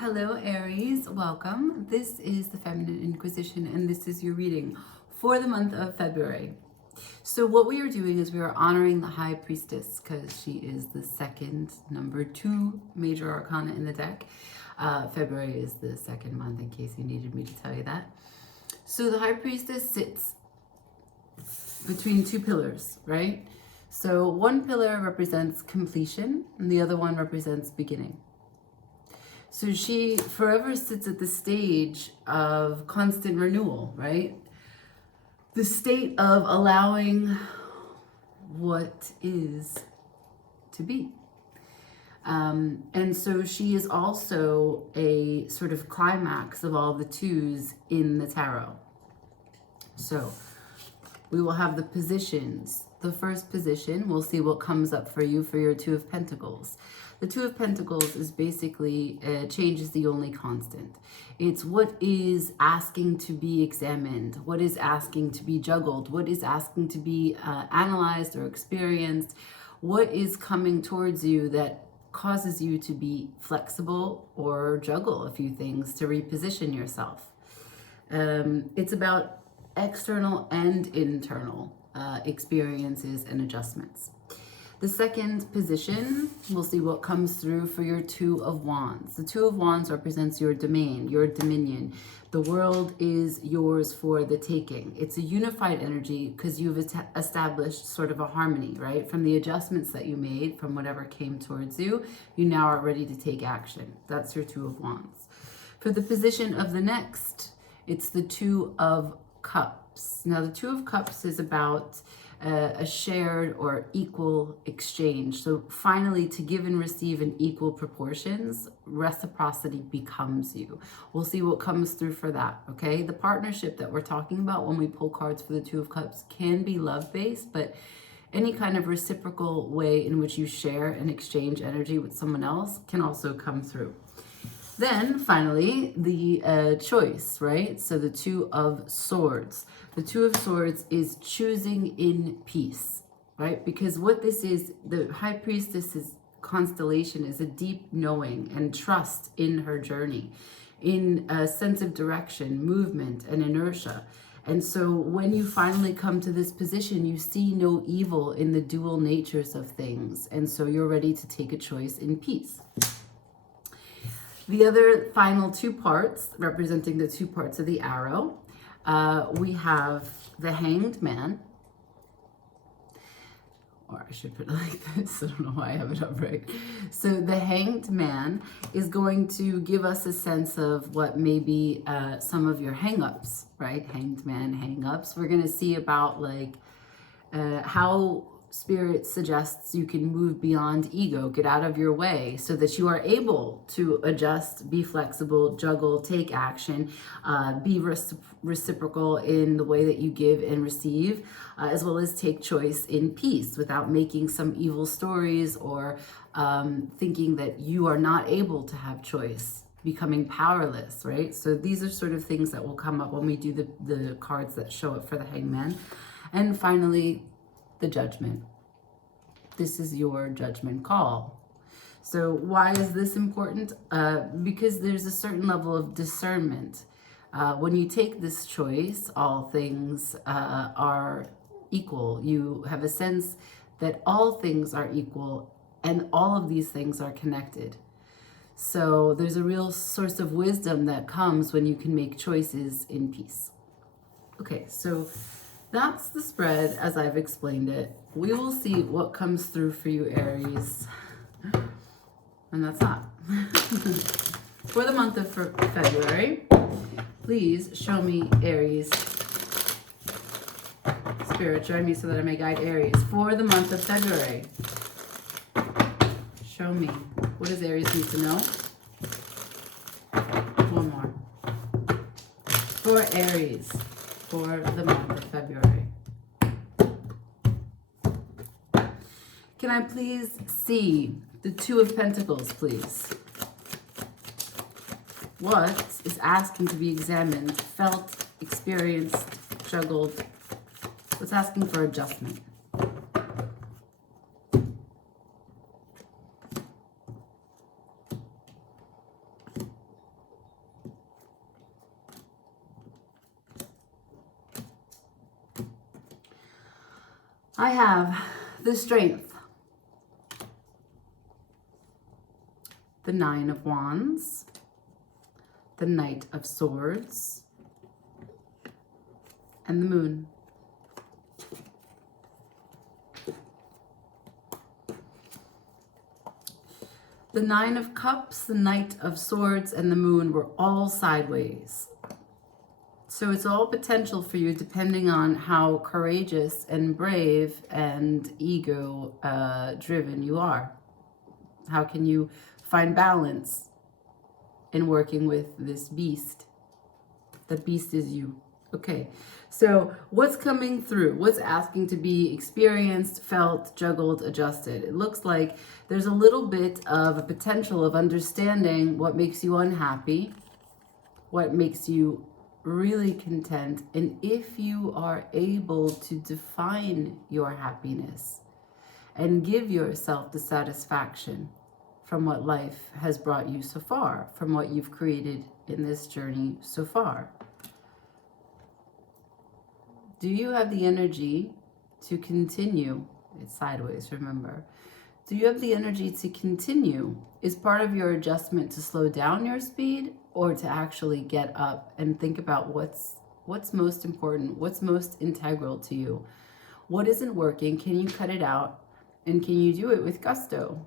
Hello Aries, welcome. This is the Feminine Inquisition and this is your reading for the month of February. So what we are doing is we are honoring the High Priestess because she is the second, number 2 major arcana in the deck. February is the second month, in case you needed me to tell you that. So the High Priestess sits between two pillars, right? So one pillar represents completion and the other one represents beginning. So she forever sits at the stage of constant renewal, right? The state of allowing what is to be. And so she is also a sort of climax of all the twos in the tarot. So we will have the positions. The first position, we'll see what comes up for you for your Two of Pentacles. The Two of Pentacles is basically, change is the only constant. It's what is asking to be examined, what is asking to be juggled, what is asking to be analyzed or experienced, what is coming towards you that causes you to be flexible or juggle a few things to reposition yourself. It's about external and internal experiences and adjustments. The second position, we'll see what comes through for your Two of Wands. The Two of Wands represents your domain, your dominion. The world is yours for the taking. It's a unified energy because you've established sort of a harmony, right? From the adjustments that you made, from whatever came towards you, you now are ready to take action. That's your Two of Wands. For the position of the next, it's the Two of Cups. Now, the Two of Cups is about a shared or equal exchange. So finally, to give and receive in equal proportions, reciprocity becomes you. We'll see what comes through for that, okay? The partnership that we're talking about when we pull cards for the Two of Cups can be love-based, but any kind of reciprocal way in which you share and exchange energy with someone else can also come through. Then, finally, the choice, right? So the Two of Swords. The Two of Swords is choosing in peace, right? Because what this is, the High Priestess's constellation is a deep knowing and trust in her journey, in a sense of direction, movement, and inertia. And so when you finally come to this position, you see no evil in the dual natures of things. And so you're ready to take a choice in peace. The other final two parts, representing the two parts of the arrow, we have the Hanged Man, or I should put it like this, I don't know why I have it up right. So the Hanged Man is going to give us a sense of what may be some of your hang-ups, right? Hanged Man, hang-ups. We're going to see about like how Spirit suggests you can move beyond ego, get out of your way so that you are able to adjust, be flexible, juggle, take action, be reciprocal in the way that you give and receive, as well as take choice in peace without making some evil stories or thinking that you are not able to have choice, becoming powerless, right? So these are sort of things that will come up when we do the cards that show up for the Hangman. And finally, the Judgment. This is your judgment call. So why is this important? Because there's a certain level of discernment. When you take this choice, all things are equal. You have a sense that all things are equal and all of these things are connected. So there's a real source of wisdom that comes when you can make choices in peace. Okay, so that's the spread as I've explained it. We will see what comes through for you, Aries. And that's that. For the month of February, please show me Aries. Spirit, join me so that I may guide Aries. For the month of February, show me. What does Aries need to know? One more. For Aries, for the month of February. Can I please see the Two of Pentacles, please? What is asking to be examined, felt, experienced, juggled? What's asking for adjustment? I have the Strength, the Nine of Wands, the Knight of Swords, and the Moon. The Nine of Cups, the Knight of Swords, and the Moon were all sideways. So it's all potential for you depending on how courageous and brave and ego-driven you are. How can you find balance in working with this beast? The beast is you. Okay, so what's coming through? What's asking to be experienced, felt, juggled, adjusted? It looks like there's a little bit of a potential of understanding what makes you unhappy, what makes you really content, and if you are able to define your happiness and give yourself the satisfaction from what life has brought you so far, from what you've created in this journey so far. Do you have the energy to continue? It's sideways, remember. Do you have the energy to continue? Is part of your adjustment to slow down your speed, or to actually get up and think about what's most important, what's most integral to you? What isn't working? Can you cut it out? And can you do it with gusto?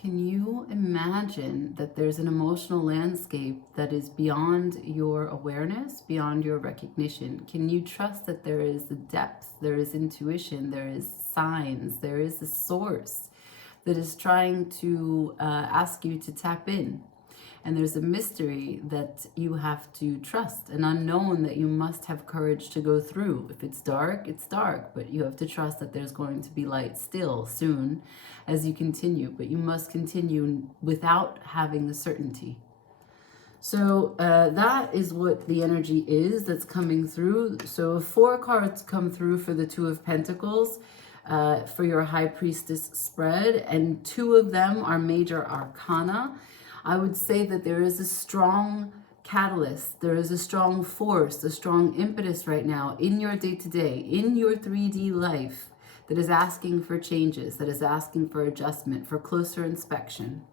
Can you imagine that there's an emotional landscape that is beyond your awareness, beyond your recognition? Can you trust that there is a depth, there is intuition, there is signs, there is a source that is trying to ask you to tap in? And there's a mystery that you have to trust, an unknown that you must have courage to go through. If it's dark, it's dark, but you have to trust that there's going to be light still soon as you continue. But you must continue without having the certainty. So that is what the energy is that's coming through. So 4 cards come through for the Two of Pentacles for your High Priestess spread, and 2 of them are major arcana. I would say that there is a strong catalyst, there is a strong force, a strong impetus right now in your day-to-day, in your 3D life, that is asking for changes, that is asking for adjustment, for closer inspection.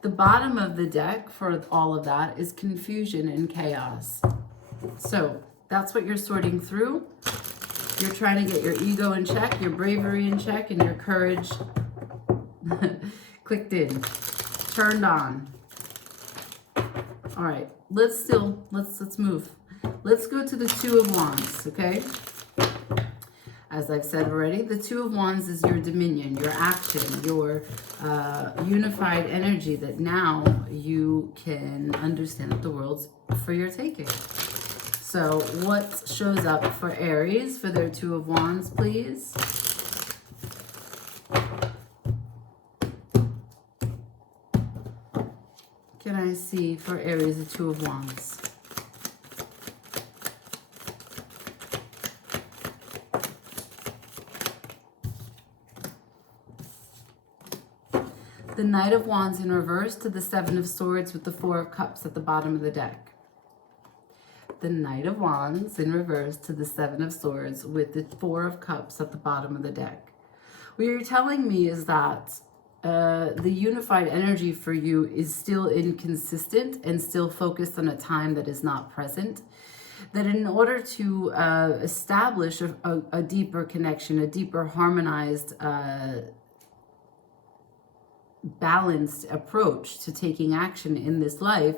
The bottom of the deck for all of that is confusion and chaos. So that's what you're sorting through. You're trying to get your ego in check, your bravery in check, and your courage clicked in. Turned on. All right, let's move. Let's go to the Two of Wands, okay? As I've said already, the Two of Wands is your dominion, your action, your unified energy that now you can understand that the world's for your taking. So what shows up for Aries for their Two of Wands, please? Can I see for Aries the Two of Wands? The Knight of Wands in reverse to the Seven of Swords with the Four of Cups at the bottom of the deck. The Knight of Wands in reverse to the Seven of Swords with the Four of Cups at the bottom of the deck. What you're telling me is that the unified energy for you is still inconsistent and still focused on a time that is not present. That in order to establish a deeper connection, a deeper harmonized, balanced approach to taking action in this life,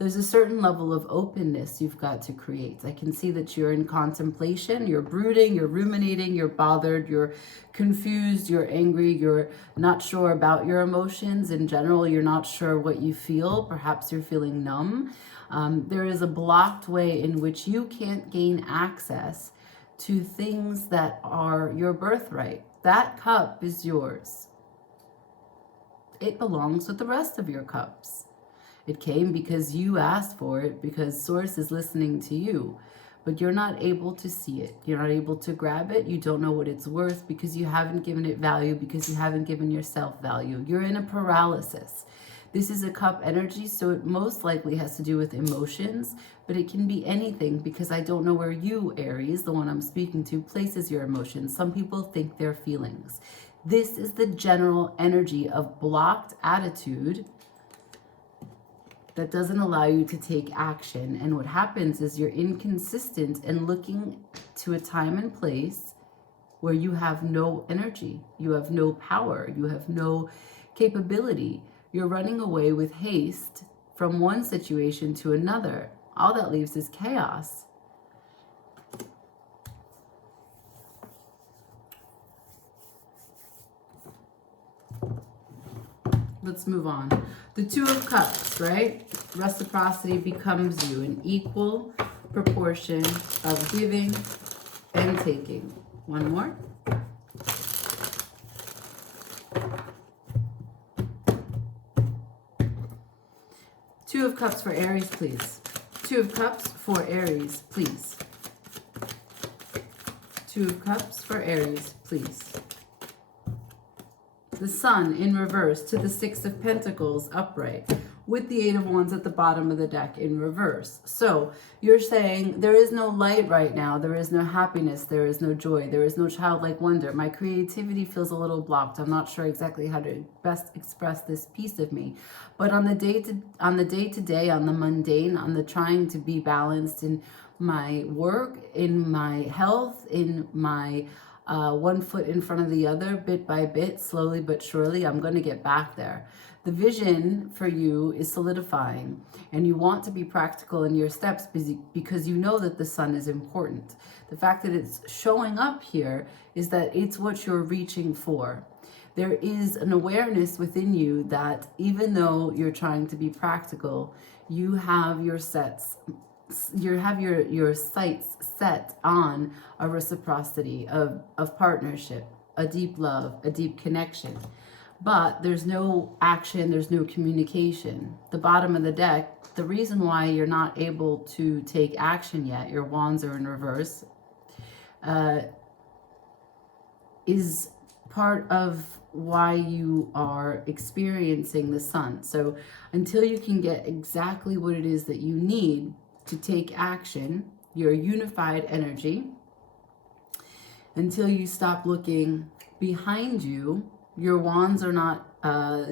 there's a certain level of openness you've got to create. I can see that you're in contemplation, you're brooding, you're ruminating, you're bothered, you're confused, you're angry, you're not sure about your emotions. In general, you're not sure what you feel. Perhaps you're feeling numb. There is a blocked way in which you can't gain access to things that are your birthright. That cup is yours. It belongs with the rest of your cups. It came because you asked for it, because Source is listening to you, but you're not able to see it. You're not able to grab it. You don't know what it's worth because you haven't given it value, because you haven't given yourself value. You're in a paralysis This is a cup energy, so it most likely has to do with emotions, but it can be anything because I don't know where you, Aries, the one I'm speaking to, places your emotions. Some people think they're feelings. This is the general energy of blocked attitude that doesn't allow you to take action. And what happens is you're inconsistent and looking to a time and place where you have no energy, you have no power, you have no capability. You're running away with haste from one situation to another. All that leaves is chaos. Let's move on. The Two of Cups, right? Reciprocity becomes you, an equal proportion of giving and taking. One more. Two of Cups for Aries, please. Two of Cups for Aries, please. Two of Cups for Aries, please. The Sun in reverse to the Six of Pentacles upright with the Eight of Wands at the bottom of the deck in reverse. So you're saying there is no light right now. There is no happiness. There is no joy. There is no childlike wonder. My creativity feels a little blocked. I'm not sure exactly how to best express this piece of me. But on the day to day, on the mundane, on the trying to be balanced in my work, in my health, in my one foot in front of the other, bit by bit, slowly but surely, I'm going to get back there. The vision for you is solidifying, and you want to be practical in your steps because you know that the Sun is important. The fact that it's showing up here is that it's what you're reaching for. There is an awareness within you that even though you're trying to be practical, you have your sights set on a reciprocity of partnership, a deep love, a deep connection. But there's no action, there's no communication. The bottom of the deck, the reason why you're not able to take action yet, your wands are in reverse, is part of why you are experiencing the Sun. So until you can get exactly what it is that you need to take action, your unified energy, until you stop looking behind you, your wands are not,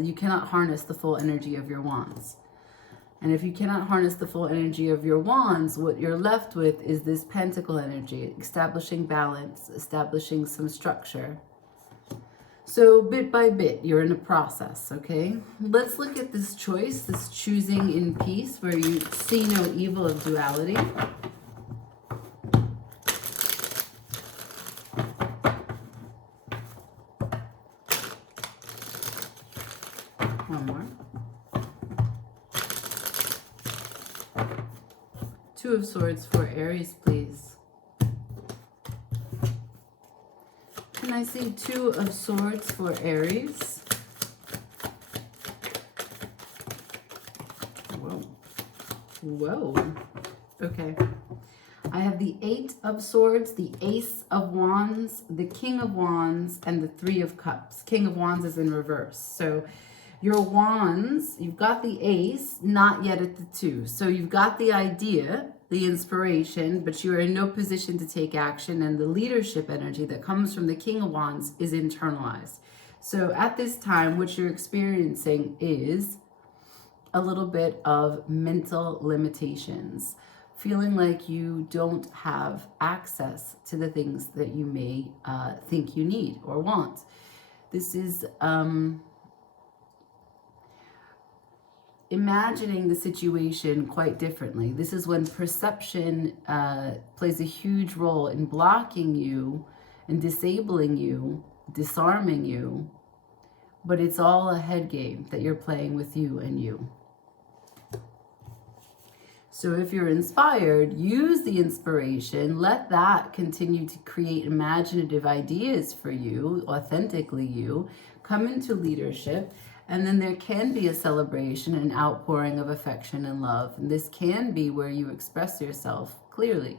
you cannot harness the full energy of your wands. And if you cannot harness the full energy of your wands, what you're left with is this pentacle energy, establishing balance, establishing some structure. So bit by bit, you're in a process, okay? Let's look at this choice, this choosing in peace, where you see no evil of duality. One more. Two of Swords for Aries, please. Can I see Two of Swords for Aries? Whoa. Whoa. Okay. I have the Eight of Swords, the Ace of Wands, the King of Wands, and the Three of Cups. King of Wands is in reverse. So your wands, you've got the Ace, not yet at the Two. So you've got the idea, the inspiration, but you are in no position to take action, and the leadership energy that comes from the King of Wands is internalized. So at this time, what you're experiencing is a little bit of mental limitations, feeling like you don't have access to the things that you may think you need or want. This is imagining the situation quite differently. This is when perception plays a huge role in blocking you and disabling you, disarming you, but it's all a head game that you're playing with you and you. So if you're inspired, use the inspiration, let that continue to create imaginative ideas for you, authentically you, come into leadership. And then there can be a celebration, an outpouring of affection and love. And this can be where you express yourself clearly.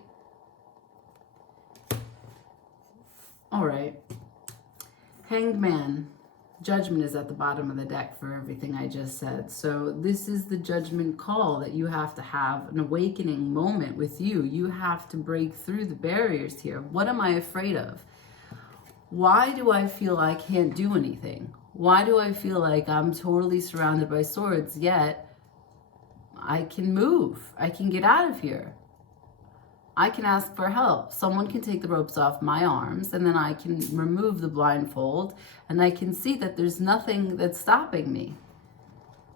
All right. Hanged Man. Judgment is at the bottom of the deck for everything I just said. So this is the judgment call that you have to have an awakening moment with you. You have to break through the barriers here. What am I afraid of? Why do I feel I can't do anything? Why do I feel like I'm totally surrounded by swords, yet I can move? I can get out of here. I can ask for help. Someone can take the ropes off my arms, and then I can remove the blindfold, and I can see that there's nothing that's stopping me.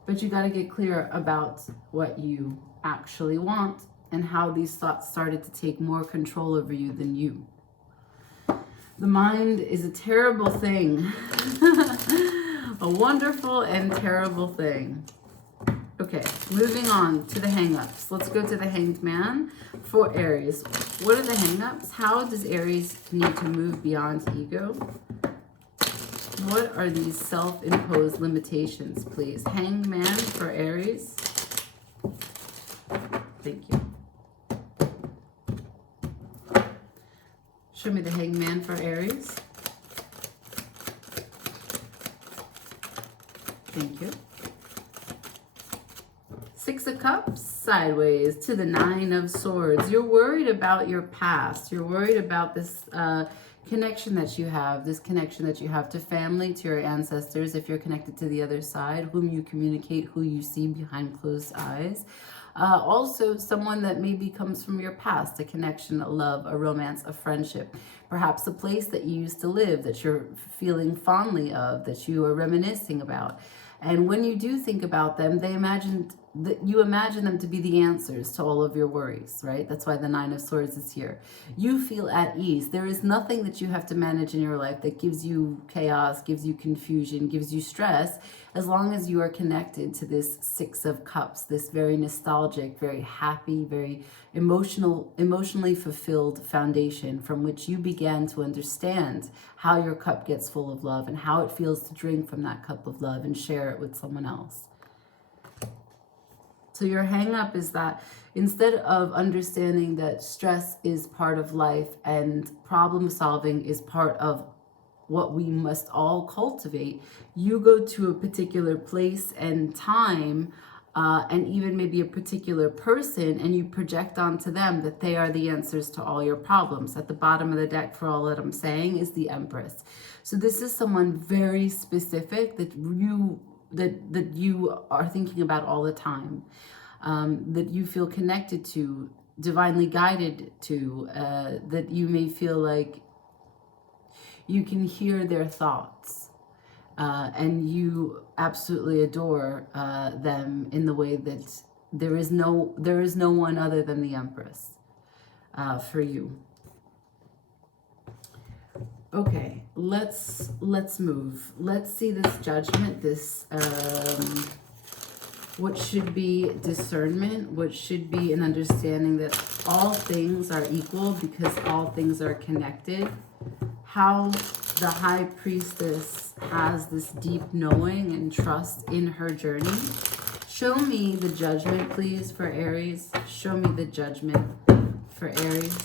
But you got to get clear about what you actually want and how these thoughts started to take more control over you than you. The mind is a terrible thing. A wonderful and terrible thing. Okay, moving on to the hang-ups. Let's go to the Hanged Man for Aries. What are the hang-ups? How does Aries need to move beyond ego? What are these self-imposed limitations, please? Hanged Man for Aries. Thank you. Show me the Hanged Man for Aries. Thank you. Six of Cups, sideways to the Nine of Swords. You're worried about your past. You're worried about this connection that you have, this connection that you have to family, to your ancestors, if you're connected to the other side, whom you communicate, who you see behind closed eyes. Also, someone that maybe comes from your past, a connection, a love, a romance, a friendship. Perhaps a place that you used to live that you're feeling fondly of, that you are reminiscing about. And when you do think about them, you imagine them to be the answers to all of your worries, right? That's why the Nine of Swords is here. You feel at ease. There is nothing that you have to manage in your life that gives you chaos, gives you confusion, gives you stress, as long as you are connected to this Six of Cups, this very nostalgic, very happy, very emotionally fulfilled foundation from which you began to understand how your cup gets full of love and how it feels to drink from that cup of love and share it with someone else. So your hang up is that instead of understanding that stress is part of life and problem solving is part of what we must all cultivate, you go to a particular place and time and even maybe a particular person, and you project onto them that they are the answers to all your problems. At the bottom of the deck, for all that I'm saying, is the Empress. So this is someone very specific that you are thinking about all the time, that you feel connected to, divinely guided to, that you may feel like you can hear their thoughts, and you absolutely adore them in the way that there is no one other than the Empress for you. Okay, let's move. Let's see this judgment, this what should be discernment, what should be an understanding that all things are equal because all things are connected. How the High Priestess has this deep knowing and trust in her journey. Show me the judgment, please, for Aries. Show me the judgment for Aries.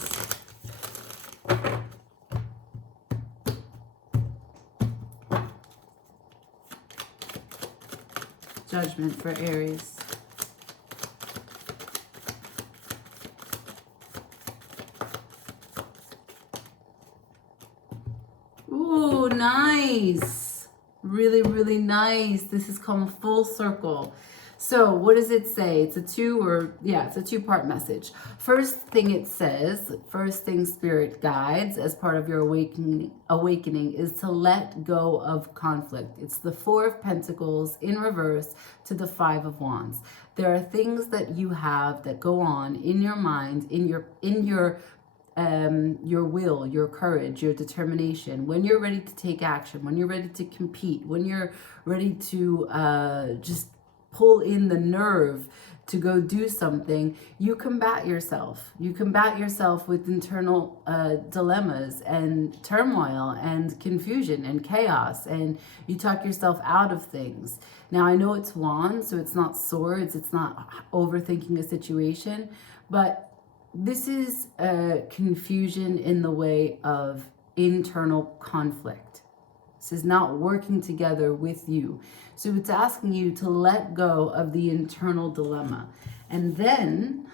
Judgment for Aries. Ooh, nice. Really, really nice. This has come full circle. So what does it say? It's a two-part message. First thing it says, first thing Spirit guides as part of your awakening is to let go of conflict. It's the Four of Pentacles in reverse to the Five of Wands. There are things that you have that go on in your mind, in your will, your courage, your determination. When you're ready to take action, when you're ready to compete, when you're ready to just pull in the nerve to go do something, you combat yourself. You combat yourself with internal dilemmas and turmoil and confusion and chaos, and you talk yourself out of things. Now, I know it's wands, so it's not swords, it's not overthinking a situation, but this is confusion in the way of internal conflict. This is not working together with you. So it's asking you to let go of the internal dilemma. And then,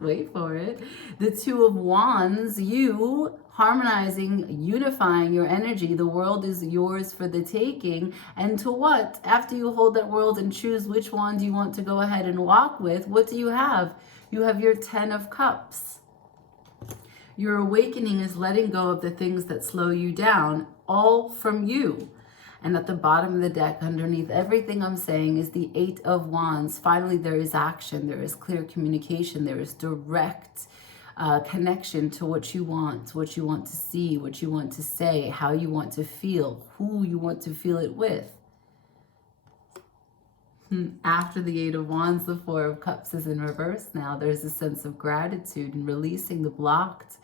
wait for it, the Two of Wands, you harmonizing, unifying your energy. The world is yours for the taking. And to what? After you hold that world and choose which wand you want to go ahead and walk with, what do you have? You have your 10 of Cups. Your awakening is letting go of the things that slow you down, all from you. And at the bottom of the deck, underneath everything I'm saying, is the 8 of Wands. Finally, there is action, there is clear communication, there is direct connection to what you want to see, what you want to say, how you want to feel, who you want to feel it with. After the 8 of Wands, the 4 of Cups is in reverse now. There's a sense of gratitude and releasing the blocked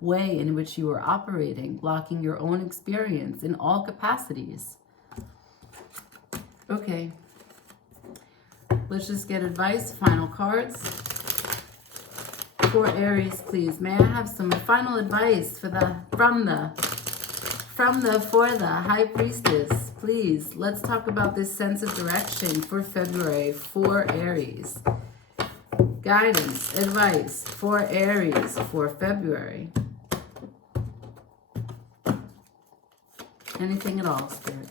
way in which you are operating, blocking your own experience in all capacities. Okay, let's just get advice. Final cards for Aries, please. May I have some final advice for for the High Priestess, please? Let's talk about this sense of direction for February for Aries. Guidance, advice for Aries for February. Anything at all, Spirit.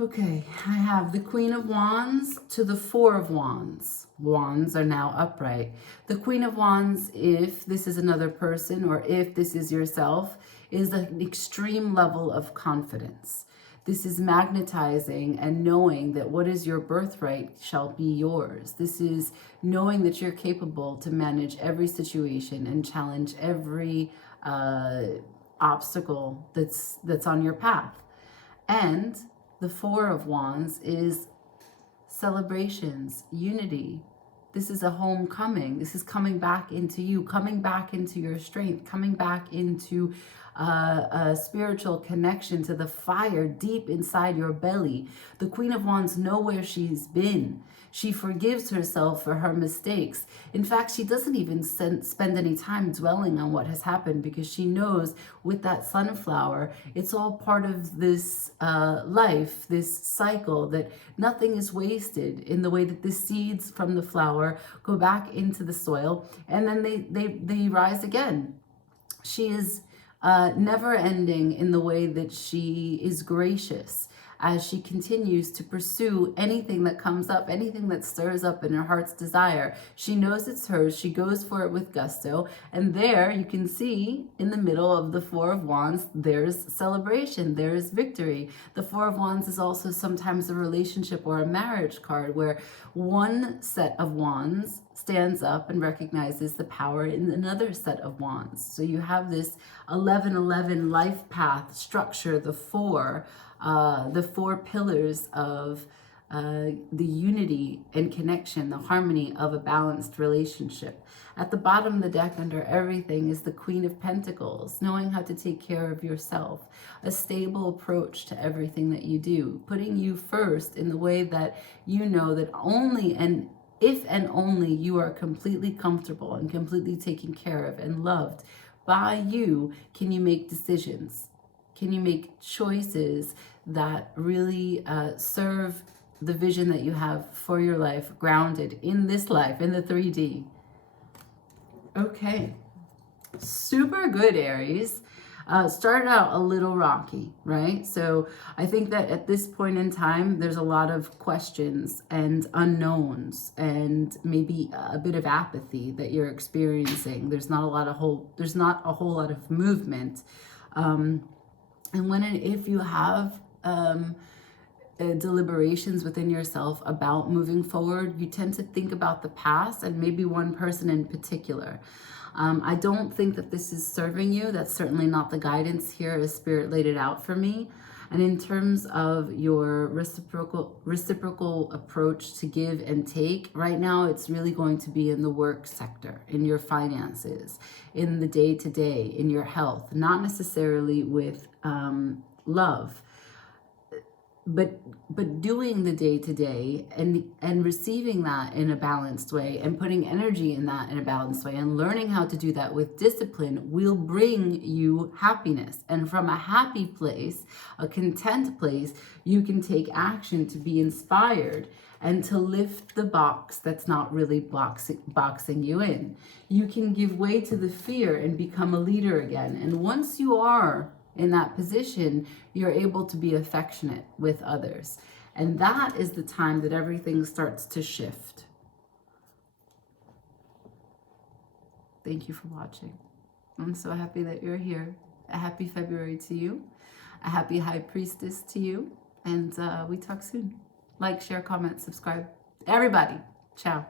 Okay, I have the Queen of Wands to the 4 of Wands. Wands are now upright. The Queen of Wands, if this is another person or if this is yourself, is an extreme level of confidence. This is magnetizing and knowing that what is your birthright shall be yours. This is knowing that you're capable to manage every situation and challenge every obstacle that's on your path. And the 4 of Wands is celebrations, unity. This is a homecoming. This is coming back into you, coming back into your strength, coming back into a spiritual connection to the fire deep inside your belly. The Queen of Wands knows where she's been. She forgives herself for her mistakes. In fact, she doesn't even spend any time dwelling on what has happened because she knows with that sunflower, it's all part of this life, this cycle, that nothing is wasted in the way that the seeds from the flower go back into the soil and then they rise again. She is never ending in the way that she is gracious as she continues to pursue anything that comes up, anything that stirs up in her heart's desire. She knows it's hers. She goes for it with gusto. And there you can see in the middle of the 4 of Wands, there's celebration, there's victory. The 4 of Wands is also sometimes a relationship or a marriage card where one set of wands stands up and recognizes the power in another set of wands. So you have this 11-11 life path structure, the four pillars of the unity and connection, the harmony of a balanced relationship. At the bottom of the deck under everything is the Queen of Pentacles, knowing how to take care of yourself, a stable approach to everything that you do, putting you first in the way that you know that only and if and only you are completely comfortable and completely taken care of and loved by you, can you make decisions? Can you make choices that really serve the vision that you have for your life, grounded in this life, in the 3D? Okay, super good, Aries. Started out a little rocky, right? So I think that at this point in time, there's a lot of questions and unknowns and maybe a bit of apathy that you're experiencing. There's not a whole lot of movement. And when and if you have deliberations within yourself about moving forward, you tend to think about the past and maybe one person in particular. I don't think that this is serving you. That's certainly not the guidance here as Spirit laid it out for me. And in terms of your reciprocal approach to give and take, right now it's really going to be in the work sector, in your finances, in the day-to-day, in your health, not necessarily with love. but doing the day-to-day and receiving that in a balanced way and putting energy in that in a balanced way and learning how to do that with discipline will bring you happiness. And from a happy place, a content place, you can take action to be inspired and to lift the box that's not really boxing you in. You can give way to the fear and become a leader again. And once you are in that position, you're able to be affectionate with others. And that is the time that everything starts to shift. Thank you for watching. I'm so happy that you're here. A happy February to you. A happy High Priestess to you. And we talk soon. Like, share, comment, subscribe. Everybody, ciao.